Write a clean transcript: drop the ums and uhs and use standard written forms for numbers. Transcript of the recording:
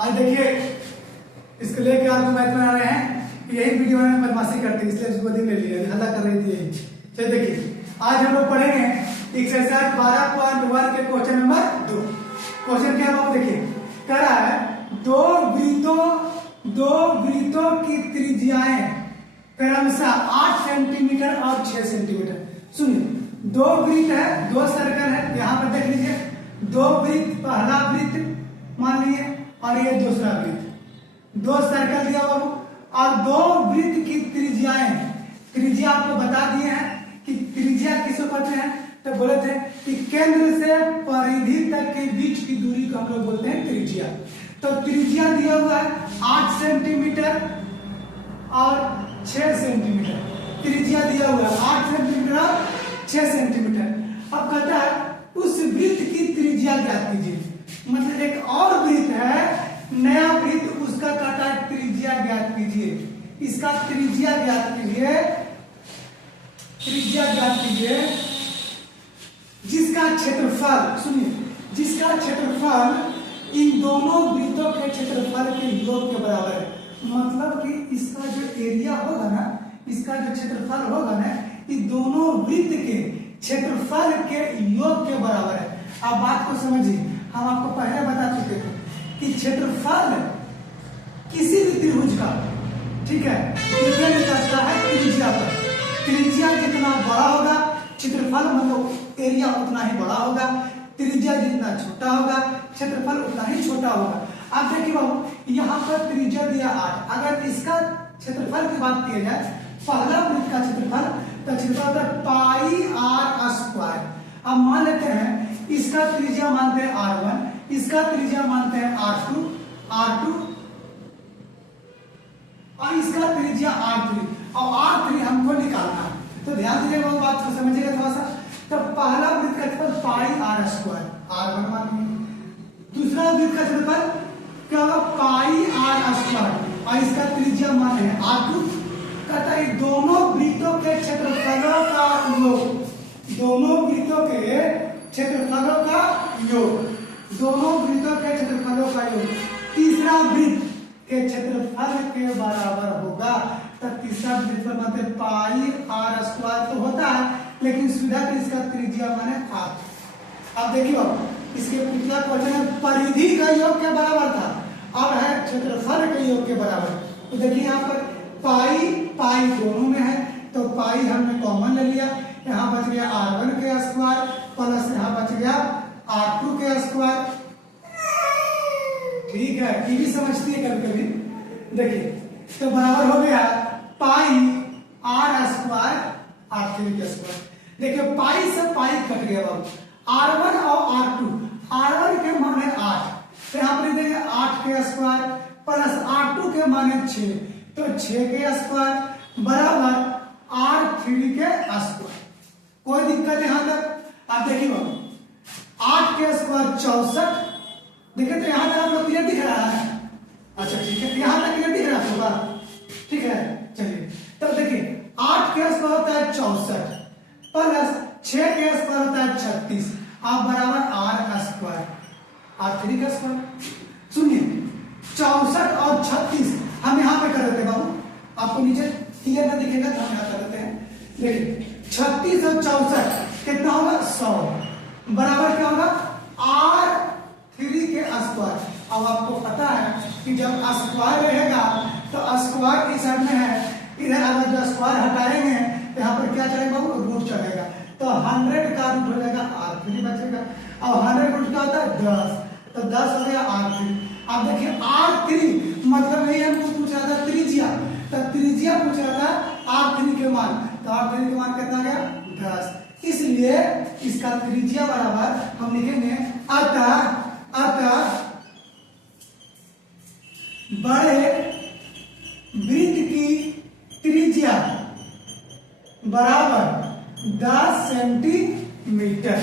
आज देखिए इसको लेके आपको मैथ में आ रहे हैं। यही वीडियो में बदमाशी करते हैं इसलिए उसको ले लिया, हल्ला कर रही थी। चलिए देखिए आज हम लोग पढ़ेंगे एक्सरसाइज 12.1 के क्वेश्चन नंबर 2। क्वेश्चन क्या है वो देखिए, कह रहा है दो वृत्तों की त्रिज्याएं क्रमशः 8 सेंटीमीटर और 6 सेंटीमीटर। सुनिए, दो वृत्त है, दो सर्कल है, यहाँ पर देख लीजिए। दो वृत्त, पहला वृत्त मान लिए और ये दूसरा वृत्त, दो सर्कल दिया हुआ और दो वृत्त की त्रिज्याएं, त्रिज्या आपको बता दिए हैं कि त्रिज्या किसको कहते हैं। तो बोले थे कि केंद्र से परिधि तक के बीच की दूरी को हम लोग बोलते हैं त्रिज्या। तो त्रिज्या दिया हुआ है 8 सेंटीमीटर और 6 सेंटीमीटर। त्रिज्या दिया हुआ है 8 सेंटीमीटर और 6 सेंटीमीटर। अब कहता है उस वृत्त की त्रिज्या ज्ञात कीजिए। मतलब एक और वृत्त है, नया वृत्त, उसका कहता है त्रिज्या ज्ञात कीजिए। इसका त्रिज्या ज्ञात कीजिए, त्रिज्या ज्ञात कीजिए जिसका क्षेत्रफल, सुनिए, जिसका क्षेत्रफल इन दोनों वृत्तों के क्षेत्रफल के योग के बराबर है। मतलब कि इसका जो एरिया होगा ना, इसका जो क्षेत्रफल होगा ना, इन दोनों वृत्त के क्षेत्रफल के योग के बराबर है। आप बात को समझिए, हम आपको पहले बता चुके थे कि क्षेत्रफल किसी भी त्रिभुज का, ठीक है, डिपेंड करता है त्रिज्या पर। त्रिज्या जितना बड़ा होगा क्षेत्रफल मतलब एरिया उतना ही बड़ा होगा, त्रिज्या जितना छोटा होगा क्षेत्रफल उतना ही छोटा होगा। आप देखिए बाबू, यहाँ पर त्रिज्या दिया 8, अगर इसका क्षेत्रफल की बात की जाए, पहला वृत्त का क्षेत्रफल, तो क्षेत्रफल पाई आर स्क्वायर। अब मान लेते हैं इसका त्रिज्या मानते हैं r1, इसका त्रिज्या मानते हैं r2 और इसका त्रिज्या r3 और r3 हमको निकालना है। तो ध्यान दीजिएगा, वो बात को समझिएगा थोड़ा सा। तो पहला वृत्त का क्षेत्रफल पाई आर स्क्वायर, r1 मान लीजिए। दूसरा वृत्त का क्षेत्रफल क्या होगा, पाई आर स्क्वायर और इसका त्रिज्या मान है r2। कहता है दोनों वृत्तों के क्षेत्रफलों का योग, दोनों वृत्तों के क्षेत्रफलों का योग, दोनों वृत्तों के क्षेत्रफलों का योग तीसरा वृत्त के क्षेत्रफल के बराबर होगा। तो तीसरा वृत्त मतलब पाई आर स्क्वायर तो होता है, लेकिन सुविधा के इसका त्रिज्या माने 8। अब देखिए इसके पिछला क्वेश्चन में परिधि का योग के बराबर था, अब है क्षेत्रफल के योग के बराबर। तो देखिए यहाँ पर पाई पाई दोनों में है, तो पाई हमने कॉमन ले लिया, यहाँ बच गया r1 के स्क्वायर प्लस यहाँ बच गया r2 के स्क्वायर। ठीक है, ये भी समझती है कभी कभी। देखिए तो बराबर हो गया पाई आर स्क्वायर r3 के स्क्वायर। देखिए पाई से पाई कट गया बाबू, r1 और r2, r1 के माने 8, तो यहाँ पर देखिए 8 के स्क्वायर प्लस r2 के माने 6, तो 6 के स्क्वायर बराबर r3 के स्क्वायर। कोई दिक्कत यहाँ तक? आप देखिए बाबू 8 के स्क्वायर 64। देखिए तो यहाँ तक आपको क्लियर दिख रहा है? अच्छा ठीक है, यहाँ तक क्लियर दिख रहा होगा, ठीक है। चलिए तो देखिए 8 के स्क्वायर होता है 64 प्लस 6 के स्क्वायर होता है 36, आप बराबर r स्क्वायर r3 का स्क्वायर। सुनिए 64 और 36 हम यहाँ पे कर देते हैं बाबू, आपको नीचे क्लियर ना दिखेगा तो हम यहाँ कर देते हैं। देखिए 36 और 64 कितना होगा 100, बराबर क्या होगा r3 के स्क्वायर। अब आपको पता है कि जब स्क्वायर रहेगा तो स्क्वायर इस साइड में है, इधर अगर जो स्क्वायर हटाएंगे तो यहाँ पर क्या चलेगा बाबू, रूट चलेगा, तो 100 का रूट हो जाएगा r3 बचेगा। अब 100 रूट क्या होता है 10, तो 10 हो गया r3। अब देखिए r3 मतलब यही हमको पूछ रहा था त्रिज्या, तो त्रिज्या पूछ रहा था r3 के मान, तो r3 के मान कितना गया 10, इसलिए इसका त्रिज्या बराबर हम लिखेंगे अतः बड़े वृत्त की त्रिज्या बराबर 10 सेंटीमीटर।